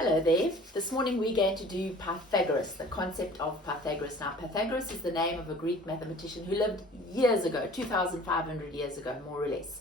Hello there. This morning we're going to do Pythagoras, the concept of Pythagoras. Now, Pythagoras is the name of a Greek mathematician who lived years ago, 2,500 years ago, more or less.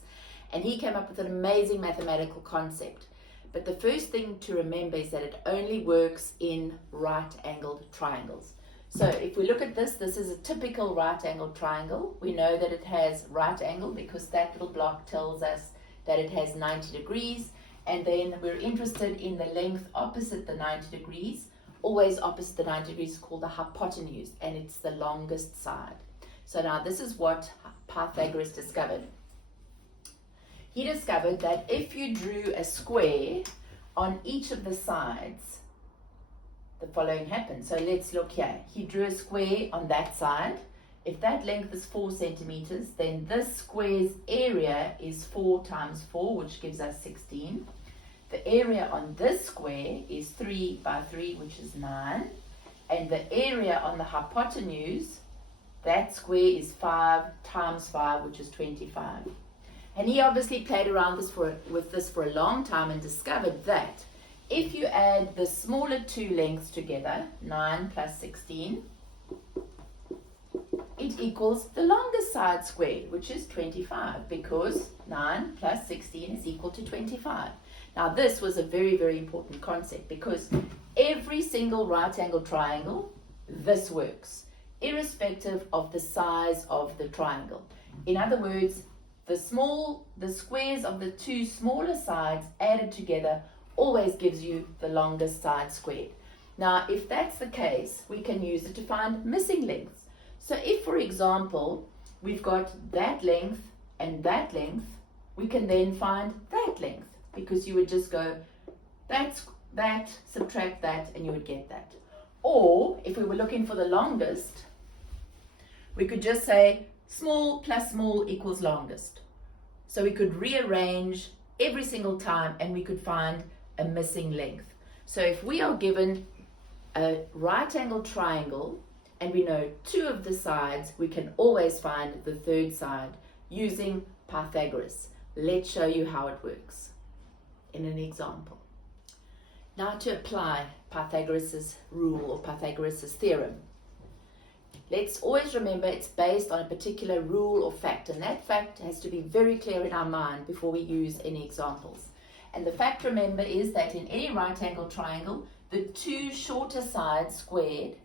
And he came up with an amazing mathematical concept. But the first thing to remember is that it only works in right-angled triangles. So if we look at this is a typical right-angled triangle. We know that it has right angle because that little block tells us that it has 90 degrees. And then we're interested in the length opposite the 90 degrees. Always opposite the 90 degrees is called the hypotenuse, and it's the longest side. So now this is what Pythagoras discovered. He discovered that if you drew a square on each of the sides, the following happened. So let's look here. He drew a square on that side. If that length is 4 centimeters, then this square's area is 4 times 4, which gives us 16. The area on this square is 3 by 3, which is 9. And the area on the hypotenuse, that square is 5 times 5, which is 25. And he obviously played around with this for a long time and discovered that if you add the smaller two lengths together, 9 plus 16, it equals the longest side squared, which is 25, because 9 plus 16 is equal to 25. Now this was a very, very important concept because every single right-angled triangle, this works, irrespective of the size of the triangle. In other words, the squares of the two smaller sides added together always gives you the longest side squared. Now, if that's the case, we can use it to find missing lengths. So if, for example, we've got that length and that length, we can then find that length because you would just go that, subtract that, and you would get that. Or if we were looking for the longest, we could just say small plus small equals longest. So we could rearrange every single time and we could find a missing length. So if we are given a right-angled triangle and we know two of the sides, we can always find the third side using Pythagoras. Let's show you how it works in an example. Now to apply Pythagoras' rule or Pythagoras' theorem. Let's always remember it's based on a particular rule or fact, and that fact has to be very clear in our mind before we use any examples. And the fact, remember, is that in any right-angled triangle, the two shorter sides squared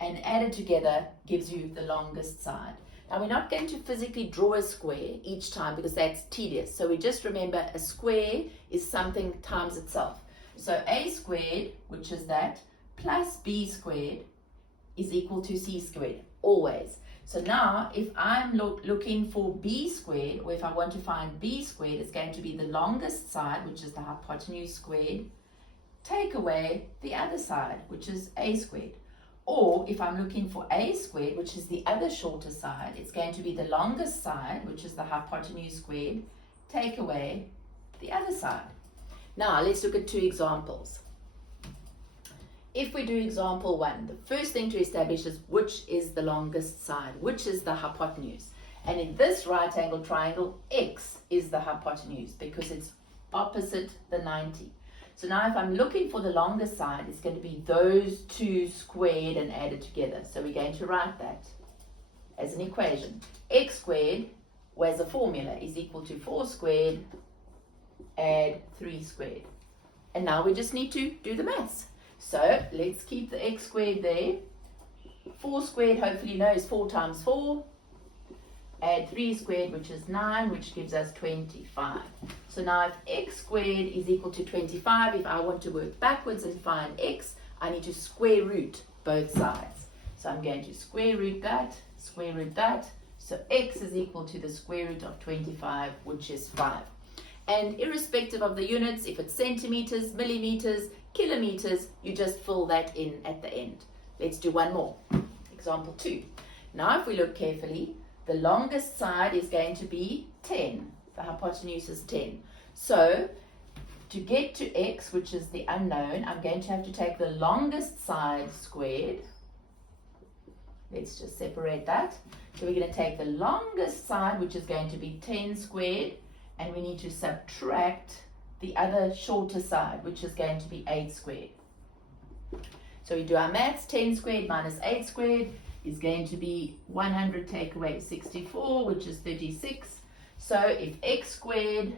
and added together gives you the longest side. Now we're not going to physically draw a square each time because that's tedious. So we just remember a square is something times itself. So a squared, which is that, plus b squared is equal to c squared, always. So now if I'm looking for b squared, or if I want to find b squared, it's going to be the longest side, which is the hypotenuse squared, take away the other side, which is a squared. Or if I'm looking for a squared, which is the other shorter side, it's going to be the longest side, which is the hypotenuse squared, take away the other side. Now let's look at two examples. If we do example 1, the first thing to establish is which is the longest side, which is the hypotenuse. And in this right-angled triangle, x is the hypotenuse because it's opposite the 90. So now if I'm looking for the longest side, it's going to be those two squared and added together. So we're going to write that as an equation. X squared, or as a formula, is equal to 4 squared, add 3 squared. And now we just need to do the maths. So let's keep the x squared there. 4 squared, hopefully you know, is 4 times 4. Add 3 squared, which is 9, which gives us 25. So now if x squared is equal to 25, if I want to work backwards and find x, I need to square root both sides. So I'm going to square root that, square root that. So x is equal to the square root of 25, which is 5. And irrespective of the units, if it's centimeters, millimeters, kilometers, you just fill that in at the end. Let's do one more. Example 2. Now if we look carefully, the longest side is going to be 10. The hypotenuse is 10. So to get to x, which is the unknown, I'm going to have to take the longest side squared. Let's just separate that. So we're going to take the longest side, which is going to be 10 squared, and we need to subtract the other shorter side, which is going to be 8 squared. So we do our maths. 10 squared minus 8 squared is going to be 100 take away 64, which is 36. So if x squared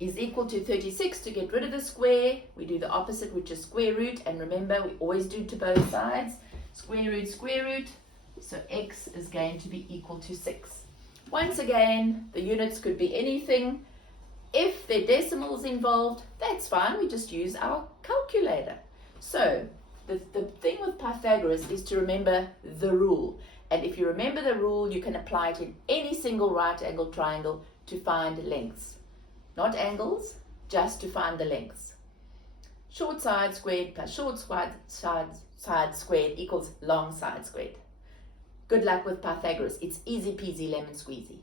is equal to 36, to get rid of the square, we do the opposite, which is square root. And remember, we always do to both sides. Square root, square root. So x is going to be equal to 6. Once again, the units could be anything. If there are decimals involved, that's fine. We just use our calculator. So the thing with Pythagoras is to remember the rule. And if you remember the rule, you can apply it in any single right angle triangle to find lengths. Not angles, just to find the lengths. Short side squared plus short side squared equals long side squared. Good luck with Pythagoras. It's easy peasy lemon squeezy.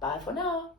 Bye for now.